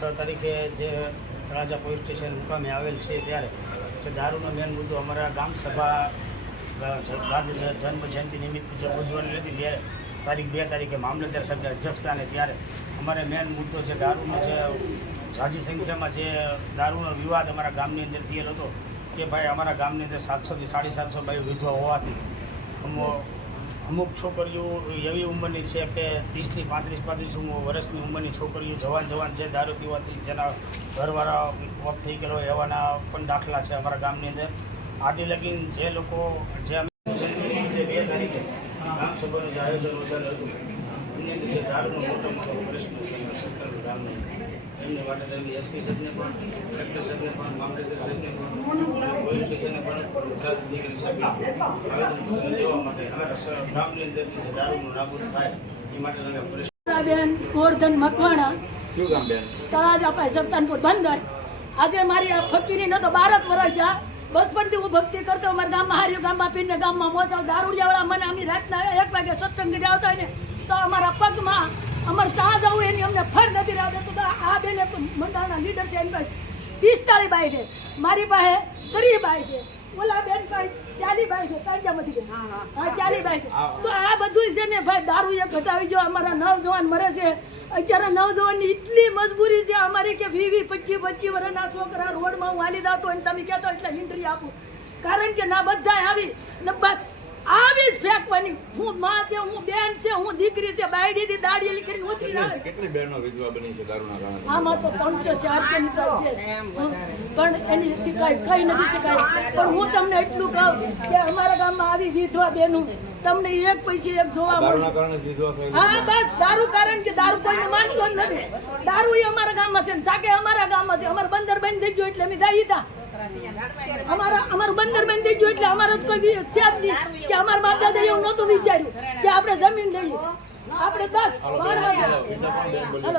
6 તારીખે જે Talaja police station મુકામે આવેલ છે ત્યારે જે દારૂનો મેન મુદ્દો અમારા ગામ સભા ગાંધી જન્મ જયંતિ નિમિત્તે જે ઉજવણી હતી તારીખ 2 તારીખે મામલતદાર સાહેબના અધ્યક્ષસ્થાને ત્યારે અમારે મેન મુદ્દો જે દારૂનો જે ઝાઝી સંખ્યામાં જે દારૂનો વિવાદ અમારા ગામની અંદર થયેલ હતો કે ભાઈ અમારા ગામની અંદર 700 થી 750 બાઈઓ વિધવા હોવાથી અમુક છોકરીઓ એવી ઉંમરની છે કે 30 થી 35 વર્ષની ઉંમરની છોકરીઓ જવાન જે દારૂ પીવાથી જેના ઘરવાળા ઓફ થઈ ગયેલો એવાના પણ દાખલા છે અમારા ગામની અંદર. આદિ લગીન જે લોકો જે 2 તારીખે ગામ સભાનું જે આયોજન હતું એની અંદર જે દારૂનો મોટો પ્રશ્ન છે ગામની એમને માટે એસપી સાહેબને પણ કલેક્ટર સાહેબને પણ મામલતદાર સાહેબને પણ પોલીસ સ્ટેશને પણ દીકરી સાહેબને આવેદન દેવા માટે અમારા ગામની અંદર જે દારૂનું નાબૂદ થાય એ માટે બેન ગોરધન મકવાણા કયું ગામ બેન તળાજા પાસે સરતાનપુર બંદર. આજે મારી આ ફકીરી નો તો 12 વર્ષ છે. બચપણથી હું ભક્તિ કરતો અમારા ગામમાં હાર્યો ગામમાં પીને ગામમાં મોસા દારૂડિયાવાળા મને અમે રાતના 1 વાગે સત્સંગ કરી આવતા હોય ને તો અમારા પગમાં અમારે ત્યાં જવું એની અમને ફર નથી રહેતા. તો આ બેને મંડળના લીડર છે એમ 45 બાઈ છે, મારી પાસે 30 બાઈ છે, ઓલા બેન પાસે 40 બાઈ છે, કાંજામાંથી બેન હા 40 બાઈ છે. તો આ બધું છે ને ભાઈ દારૂ એ ઘટાવી જો અમારા નવજવાન મરે છે. અત્યારે નવજવાનની એટલી મજબૂરી છે અમારી કે 20-25 વર્ષના છોકરા રોડમાં હું હાલી જતો હોય તમે કહેતો એટલે હિન્ટ્રી આપું. કારણ કે ના બધા આવી ને બસ આવી જ ફેંકવાની. હું માં છે, હું બેન છે, હું દીકરી છે, બાયડીથી દાડી લીકરી ઉતરી આવે. કેટલી બહેનો વિધવા બની છે દારૂના કારણે? આમાં તો 300-400 ની સાલ છે પણ એની કઈ નથી શકાય. પણ હું તમને એટલું કહું કે અમારા ગામમાં આવી વિધવા બેનું તમને એક પૈસે એક જોવા દારૂના મળે. કારણે વિધવા થઈ હા બસ દારૂ કારણ કે દારૂ કોઈને માનતો જ નથી. દારૂ એ અમારા ગામમાં છે, સાકે અમારા ગામમાં છે. અમારું બંદર બંધ થઈ ગયું એટલે અમે ગઈ હતા. અમારું બંદર બંધ થઈ ગયું એટલે અમારો કોઈ છે જ નહીં કે અમારા બાપ દાદા એવું નહોતું વિચાર્યું કે આપણે જમીન લઈએ. આપણે 10 12